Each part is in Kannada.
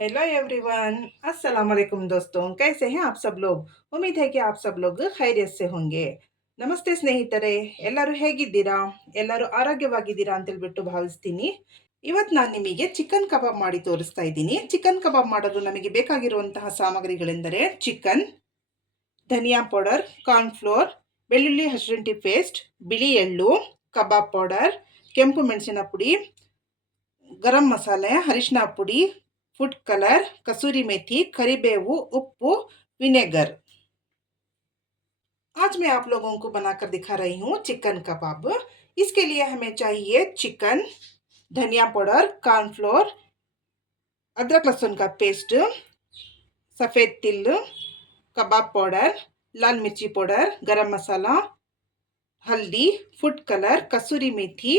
हेलो एवरीवन अस्सलाम वालेकुम दोस्तों कैसे हैं आप सब लोग उम्मीद है कि आप सब लोग खैरियत से होंगे ನಮಸ್ತೆ ಸ್ನೇಹಿತರೆ ಎಲ್ಲರೂ ಹೇಗಿದ್ದೀರಾ ಎಲ್ಲರೂ ಆರೋಗ್ಯವಾಗಿದ್ದೀರಾ ಅಂತ ಹೇಳ್ಬಿಟ್ಟು ಭಾವಿಸ್ತೀನಿ ಇವತ್ತು ನಾನು ನಿಮಗೆ ಚಿಕನ್ ಕಬಾಬ್ ಮಾಡಿ ತೋರಿಸ್ತಾ ಇದ್ದೀನಿ ಚಿಕನ್ ಕಬಾಬ್ ಮಾಡಲು ನಮಗೆ ಬೇಕಾಗಿರುವಂತಹ ಸಾಮಗ್ರಿಗಳೆಂದರೆ ಚಿಕನ್ ಧನಿಯಾ ಪೌಡರ್ ಕಾರ್ನ್ಫ್ಲೋರ್ ಬೆಳ್ಳುಳ್ಳಿ ಹಸಿರುಂಟಿ ಪೇಸ್ಟ್ ಬಿಳಿ ಎಳ್ಳು ಕಬಾಬ್ ಪೌಡರ್ ಕೆಂಪು ಮೆಣಸಿನ ಪುಡಿ ಗರಂ ಮಸಾಲೆ ಅರಿಶಿನ ಪುಡಿ फ़ूड कलर कसूरी मेथी करीबेवू उप्पू विनेगर आज मैं आप लोगों को बनाकर दिखा रही हूँ चिकन कबाब। इसके लिए हमें चाहिए चिकन, धनिया पाउडर कॉर्नफ्लोर अदरक लहसुन का पेस्ट सफ़ेद तिल, कबाब पाउडर, लाल मिर्ची पाउडर, गरम मसाला, हल्दी फ़ूड कलर कसूरी मेथी,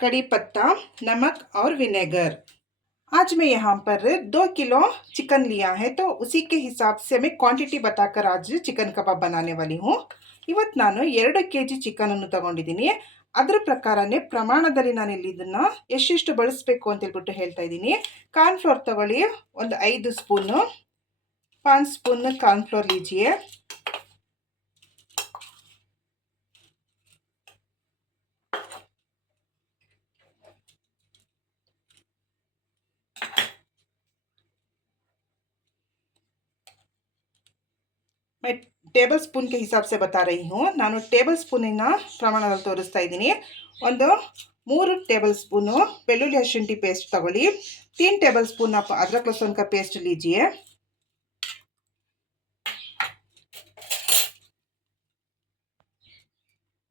कड़ी पत्ता, नमक और विनेगर आज मैं यहाँ पर दो किलो चिकन लिया है तो उसी के हिसाब से मैं क्वांटिटी बताकर आज ಚಿಕನ್ ಕಬಾಬ್ बनाने वाली हूँ ಇವತ್ತು ನಾನು ಎರಡು ಕೆ ಜಿ ಚಿಕನನ್ನು ತಗೊಂಡಿದ್ದೀನಿ ಅದರ ಪ್ರಕಾರನೇ ಪ್ರಮಾಣದಲ್ಲಿ ನಾನು ಇಲ್ಲಿ ಇದನ್ನು ಎಷ್ಟೆಷ್ಟು ಬಳಸಬೇಕು ಅಂತ ಹೇಳ್ಬಿಟ್ಟು ಹೇಳ್ತಾ ಇದ್ದೀನಿ ಕಾರ್ನ್ಫ್ಲೋರ್ ತಗೊಳ್ಳಿ ಒಂದು ಐದು ಸ್ಪೂನು ಪಾಂಚ್ ಸ್ಪೂನ್ ಕಾರ್ನ್ಫ್ಲೋರ್ ಲೀಜಿಯೇ मैं टेबल स्पून के हिसाब से बता रही हूँ। नानु टेबल स्पून प्रमाण तोरस्तनी टेबल स्पून बेलुले शुंठी पेस्ट तक तीन टेबल स्पून आप अदरक लहसुन का पेस्ट लीजिए।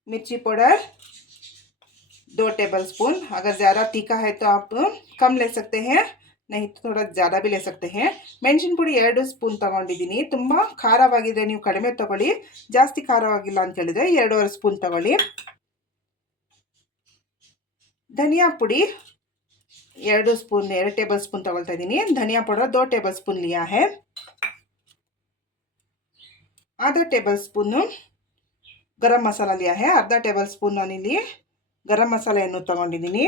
मिर्ची पाउडर, दो टेबल स्पून अगर ज़्यादा तीखा है तो आप कम ले सकते हैं। ಸ್ನೇಹಿತರು, ಥೋಡ ಜಾದ ಬಿ ಲೇಸಕ್ತೆ ಮೆಣಸಿನ ಪುಡಿ ಎರಡು ಸ್ಪೂನ್ ತಗೊಂಡಿದ್ದೀನಿ. ತುಂಬ ಖಾರವಾಗಿದೆ ನೀವು ಕಡಿಮೆ ತಗೊಳ್ಳಿ. ಜಾಸ್ತಿ ಖಾರವಾಗಿಲ್ಲ ಅಂತ ಹೇಳಿದರೆ ಎರಡೂವರೆ ಸ್ಪೂನ್ ತಗೊಳ್ಳಿ. ಧನಿಯಾ ಪುಡಿ ಎರಡು ಸ್ಪೂನ್, ಎರಡು ಟೇಬಲ್ ಸ್ಪೂನ್ ತಗೊಳ್ತಾ ಇದ್ದೀನಿ. ಧನಿಯಾ ಪೌಡರ್ ದೋ ಟೇಬಲ್ ಸ್ಪೂನ್ ಲಿಯಾ ಹೇ. ಅರ್ಧ ಟೇಬಲ್ ಸ್ಪೂನು ಗರಂ ಮಸಾಲ ಲಿಯಾ ಹೇ. ಅರ್ಧ ಟೇಬಲ್ ಸ್ಪೂನ್ ನಾನಿಲ್ಲಿ ಗರಂ ಮಸಾಲೆಯನ್ನು ತಗೊಂಡಿದ್ದೀನಿ.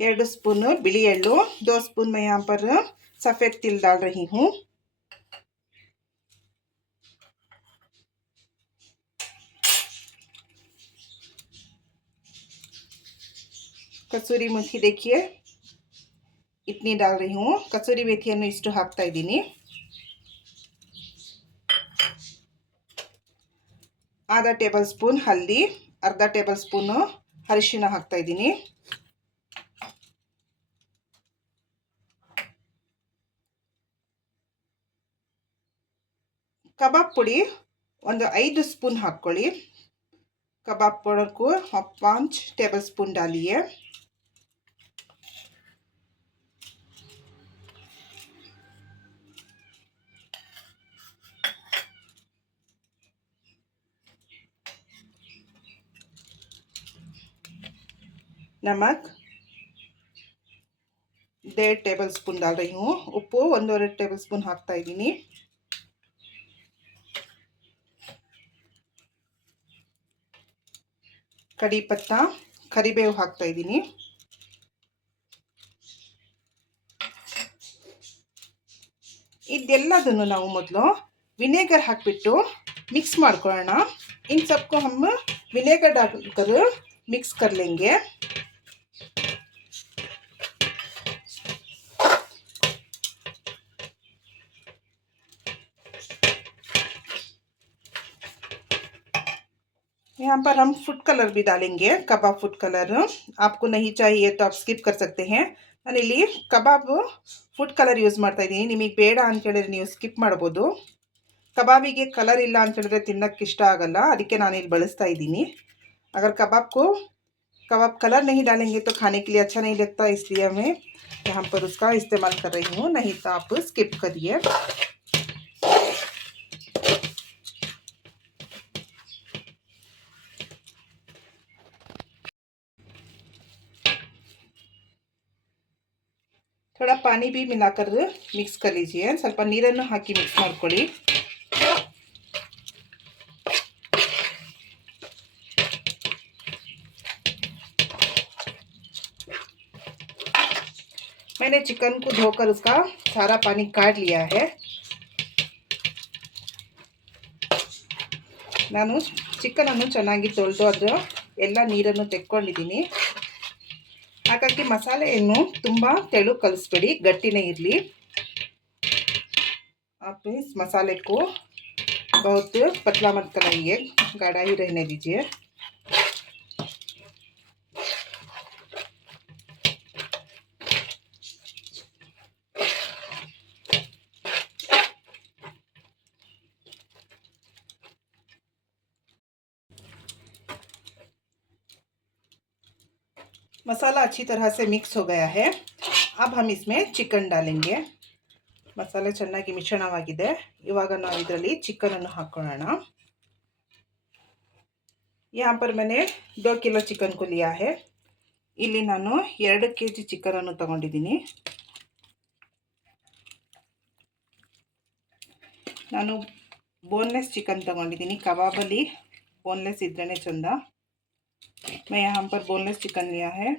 ಎರಡು स्पून बिली एळ्ळु दो स्पून मैं यहाँ पर सफ़ेद तिल डाल रही हूँ ಕಸೂರಿ ಮೆಥಿ देखिए इतनी डाल रही हूँ ಕಸೂರಿ ಮೆಥಿಯನ್ನು ಇಷ್ಟು ಹಾಕ್ತಾ ಇದ್ದೀನಿ ಆಧ ಟೇಬಲ್ ಸ್ಪೂನ್ ಹಲ್ದಿ ಅರ್ಧ ಟೇಬಲ್ ಸ್ಪೂನು ಅರಿಶಿನ ಹಾಕ್ತಾ ಇದ್ದೀನಿ ಕಬಾಬ್ ಪುಡಿ, ಒಂದು ಐದು ಸ್ಪೂನ್ ಹಾಕ್ಕೊಳ್ಳಿ. ಕಬಾಬ್ ಪುಡಕ್ಕೂ ಪಾಂಚ್ ಟೇಬಲ್ ಸ್ಪೂನ್ ಡಾಲಿಯೇ. ನಮಕ್ ಡೇಡ್ ಟೇಬಲ್ ಸ್ಪೂನ್ ಅಲ್ರಿ ಇವು ಉಪ್ಪು ಒಂದೂವರೆ ಟೇಬಲ್ ಸ್ಪೂನ್ ಹಾಕ್ತಾ ಇದ್ದೀನಿ. ಕಡಿಪತ್ತ ಕರಿಬೇವು ಹಾಕ್ತಾ ಇದ್ದೀನಿ. ಇದೆಲ್ಲದನ್ನು ನಾವು ಮೊದಲು ವಿನೆಗರ್ ಹಾಕಿಬಿಟ್ಟು ಮಿಕ್ಸ್ ಮಾಡ್ಕೊಳ್ಳೋಣ. ಇನ್ನು ಸೊಪ್ಪು ಹಮ್ಮ ವಿನೆಗರ್ ಹಾಕರು ಮಿಕ್ಸ್ ಕರ್ಲೆಂಗೆ. यहाँ पर हम फूड कलर भी डालेंगे कबाब फूड कलर आपको नहीं चाहिए तो आप ಸ್ಕಿಪ್ कर सकते हैं ನಾನಿಲ್ಲಿ ಕಬಾಬ್ ಫುಡ್ ಕಲರ್ ಯೂಸ್ ಮಾಡ್ತಾ ಇದ್ದೀನಿ ನಿಮಗೆ ಬೇಡ ಅಂತ ಹೇಳಿದ್ರೆ ನೀವು ಸ್ಕಿಪ್ ಮಾಡ್ಬೋದು ಕಬಾಬಿಗೆ ಕಲರ್ ಇಲ್ಲ ಅಂತ ಹೇಳಿದ್ರೆ ತಿನ್ನೋಕ್ಕೆ ಇಷ್ಟ ಆಗಲ್ಲ ಅದಕ್ಕೆ ನಾನು ಇಲ್ಲಿ ಬಳಸ್ತಾ ಇದ್ದೀನಿ अगर कबाब को कबाब कलर नहीं डालेंगे तो खाने के लिए अच्छा नहीं लगता इसलिए मैं यहाँ पर उसका इस्तेमाल कर रही हूँ नहीं तो आप स्किप करिए ಥೋಡ ಪಾನಿ ಬಿ ಮಿಲಾಕರ್ ಮಿಕ್ಸ್ ಕಲೀಜಿ. ಸ್ವಲ್ಪ ನೀರನ್ನು ಹಾಕಿ ಮಿಕ್ಸ್ ಮಾಡ್ಕೊಳ್ಳಿ मैंने ಚಿಕನ್ ಕು ಧೋಕರ್ उसका सारा पानी काट लिया है ನಾನು ಚಿಕನನ್ನು ಚೆನ್ನಾಗಿ ತೊಳೆದು ಅದರ ಎಲ್ಲ ನೀರನ್ನು ತೆಕ್ಕೊಂಡಿದ್ದೀನಿ. ಹಾಗಾಗಿ ಮಸಾಲೆಯನ್ನು ತುಂಬ ತೆಳು ಕಲಿಸ್ಬೇಡಿ ಗಟ್ಟಿನೇ ಇರಲಿ आप इस मसाले को बहुत पतला मत कराइए गाढ़ा ही रहने दीजिए मसाला अच्छी तरह से मिक्स हो गया है अब हम इसमें चिकन डालेंगे ಮಸಾಲೆ ಚೆನ್ನಾಗಿ ಮಿಶ್ರಣವಾಗಿದೆ ಇವಾಗ ನಾವು ಇದರಲ್ಲಿ ಚಿಕನನ್ನು ಹಾಕೊಳ್ಳೋಣ यहाँ पर मैंने दो किलो ಚಿಕನ್ को लिया है ಇಲ್ಲಿ ನಾನು ಎರಡು ಕೆ ಜಿ ಚಿಕನನ್ನು ತಗೊಂಡಿದ್ದೀನಿ ನಾನು ಬೋನ್ಲೆಸ್ ಚಿಕನ್ ತಗೊಂಡಿದ್ದೀನಿ ಕಬಾಬಲ್ಲಿ ಬೋನ್ಲೆಸ್ ಇದ್ರೇ ಚಂದ मैं यहाँ पर बोनलेस चिकन लिया है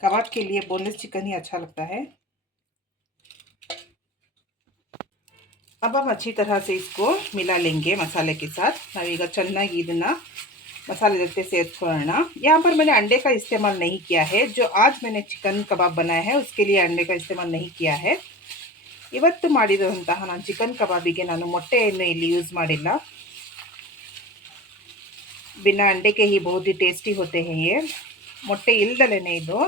कबाब के लिए बोनलेस चिकन ही अच्छा लगता है अब हम अच्छी तरह से इसको मिला लेंगे मसाले के साथ नावीग ಚೆನ್ನಾಗಿ ಇದನ್ನು मसाले जैसे सेर्सोण यहाँ पर मैंने अंडे का इस्तेमाल नहीं किया है जो आज मैंने चिकन कबाब बनाया है उसके लिए अंडे का इस्तेमाल नहीं किया है ಇವತ್ತು ಮಾಡಿರುವಂತಹ ನಾನು ಚಿಕನ್ ಕಬಾಬಿಗೆ ನಾನು ಮೊಟ್ಟೆಯನ್ನು ಇಲ್ಲಿ ಯೂಸ್ ಮಾಡಿಲ್ಲ ಬಿನಾ ಅಂಡೆಗೆ ಈ ಬಹುದಿ ಟೇಸ್ಟಿ ಹೋತೆ ಹೇ ಮೊಟ್ಟೆ ಇಲ್ದಲೇ ಇದು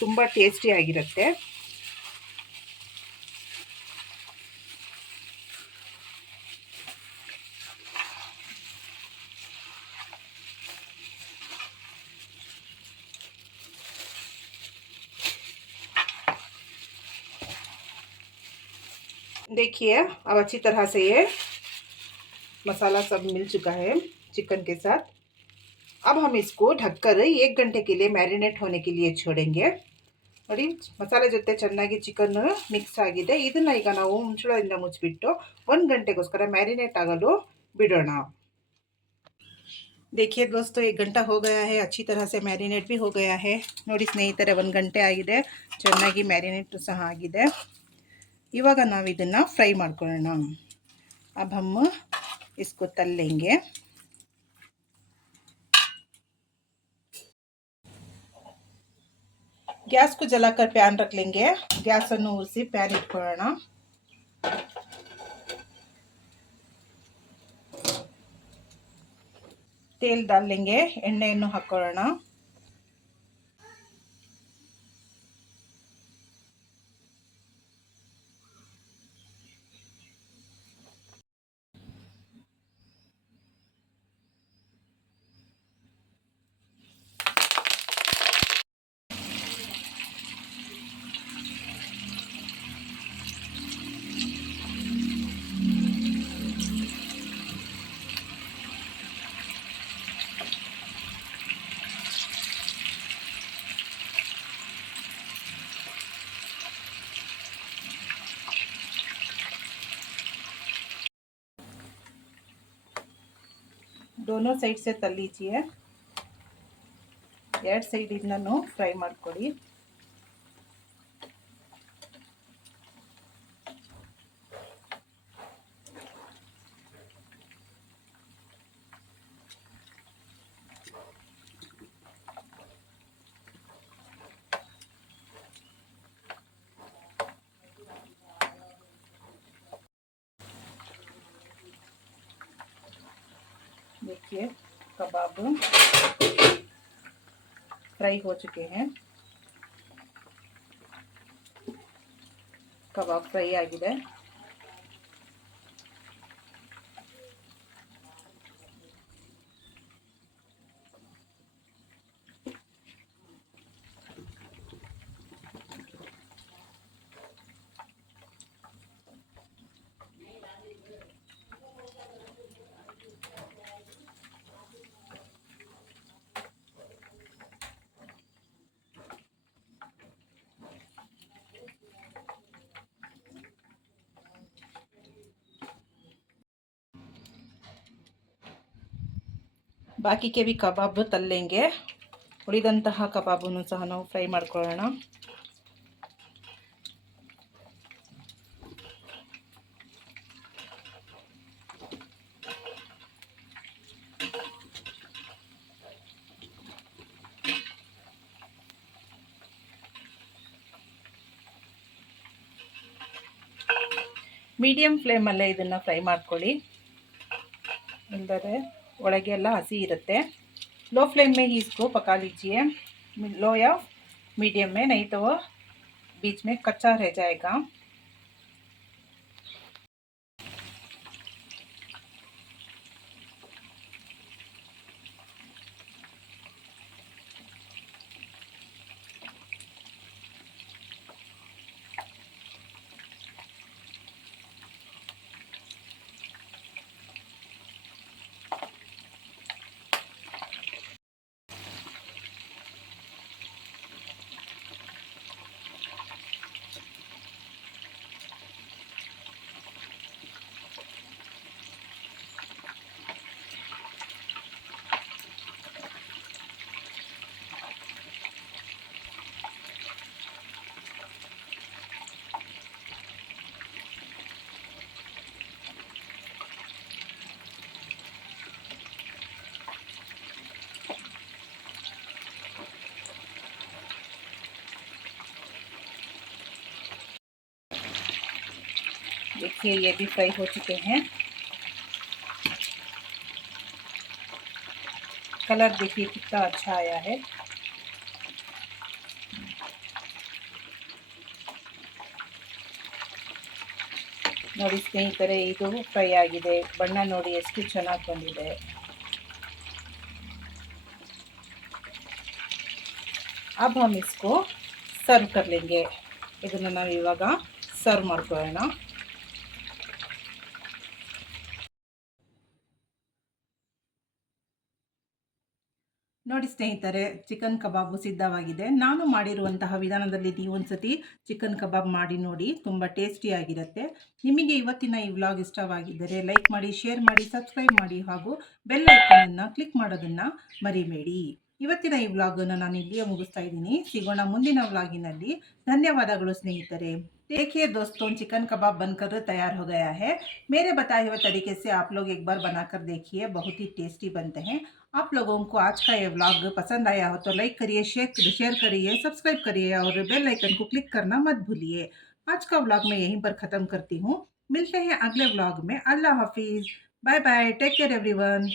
ತುಂಬ ಟೇಸ್ಟಿ ಆಗಿರುತ್ತೆ देखिए अब अच्छी तरह से ये मसाला सब मिल चुका है चिकन के साथ अब हम इसको ढककर एक घंटे के लिए मैरिनेट होने के लिए छोड़ेंगे ನೋಡಿ ಮಸಾಲೆ ಜೊತೆ ಚೆನ್ನಾಗಿ ಚಿಕನ್ ಮಿಕ್ಸ್ ಆಗಿದೆ ಇದನ್ನು ಈಗ ನಾವು ಮುಚ್ಚಳದಿಂದ ಮುಚ್ಚಿಬಿಟ್ಟು ಒಂದು ಗಂಟೆಗೋಸ್ಕರ ಮ್ಯಾರಿನೇಟ್ ಆಗಲು ಬಿಡೋಣ देखिए दोस्तों एक घंटा हो गया है अच्छी तरह से ಮ್ಯಾರಿನೇಟ್ भी हो गया है ನೋಡಿ ಸ್ನೇಹಿತರೆ ಒಂದು ಗಂಟೆ ಆಗಿದೆ ಚೆನ್ನಾಗಿ ಮ್ಯಾರಿನೇಟ್ ಸಹ ಆಗಿದೆ ಇವಾಗ ನಾವು ಇದನ್ನು ಫ್ರೈ ಮಾಡ್ಕೊಳ್ಳೋಣ अब हम इसको तल लेंगे गैस को जलाकर प्यान रख लेंगे। गैस उसी प्यान इकोड़ना तेल डाल लेंगे एण्ण हाकोड़ना दोनों सैड से तल लीजिए। एर्ड सैड फ्राई मोड़ी देखिए कबाब फ्राई हो चुके हैं। कबाब फ्राई आगे ಬಾಕಿ ಕೆವಿ ಕಬಾಬ್ ತಲ್ಲೆಂಗೆ. ಉಳಿದಂತಹ ಕಬಾಬನ್ನು ಸಹ ನಾವು ಫ್ರೈ ಮಾಡ್ಕೊಳ್ಳೋಣ. ಮೀಡಿಯಮ್ ಫ್ಲೇಮಲ್ಲೇ ಇದನ್ನು ಫ್ರೈ ಮಾಡ್ಕೊಳ್ಳಿ. ಇಲ್ಲದೇ ಒಳಗೆ ಎಲ್ಲ ಹಸಿ ಇರುತ್ತೆ लो फ्लेम में ही इसको पका लीजिए लो या मीडियम में नहीं तो बीच में कच्चा रह जाएगा देखिए ये भी फ्राई हो चुके हैं कलर देखिए कितना अच्छा आया है ನೋಡಿ ಸ್ನೇಹಿತರೆ ಇದು ಫ್ರೈ ಆಗಿದೆ ಬಣ್ಣ ನೋಡಿ ಎಷ್ಟು ಚೆನ್ನಾಗಿ ಬಂದಿದೆ अब हम इसको ಸರ್ವ್ कर लेंगे ಇದನ್ನು ನಾವು ಇವಾಗ ಸರ್ವ್ ಮಾಡ್ಕೊಳ್ಳೋಣ ನೋಡಿ ಸ್ನೇಹಿತರೆ ಚಿಕನ್ ಕಬಾಬು ಸಿದ್ಧವಾಗಿದೆ ನಾನು ಮಾಡಿರುವಂತಹ ವಿಧಾನದಲ್ಲಿ ನೀವು ಒಂದ್ಸತಿ ಚಿಕನ್ ಕಬಾಬ್ ಮಾಡಿ ನೋಡಿ ತುಂಬ ಟೇಸ್ಟಿಯಾಗಿರುತ್ತೆ ನಿಮಗೆ ಇವತ್ತಿನ ಈ ವ್ಲಾಗ್ ಇಷ್ಟವಾಗಿದ್ದರೆ ಲೈಕ್ ಮಾಡಿ ಶೇರ್ ಮಾಡಿ ಸಬ್ಸ್ಕ್ರೈಬ್ ಮಾಡಿ ಹಾಗೂ ಬೆಲ್ ಐಕನನ್ನು ಕ್ಲಿಕ್ ಮಾಡೋದನ್ನು ಮರಿಬೇಡಿ ಇವತ್ತಿನ ಈ ವ್ಲಾಗನ್ನು ನಾನು ಇಲ್ಲಿಯೇ ಮುಗಿಸ್ತಾ ಇದ್ದೀನಿ ಸಿಗೋಣ ಮುಂದಿನ ವ್ಲಾಗಿನಲ್ಲಿ ಧನ್ಯವಾದಗಳು ಸ್ನೇಹಿತರೆ देखिए दोस्तों चिकन कबाब बनकर तैयार हो गया है मेरे बताए हुए तरीके से आप लोग एक बार बनाकर देखिए बहुत ही टेस्टी बनते हैं आप लोगों को आज का ये व्लॉग पसंद आया हो तो लाइक करिए शेयर शेयर करिए सब्सक्राइब करिए और बेल आइकन को क्लिक करना मत भूलिए। आज का व्लॉग मैं यहीं पर ख़त्म करती हूँ। मिलते हैं अगले व्लॉग में। अल्लाह हाफिज़। Bye bye take care everyone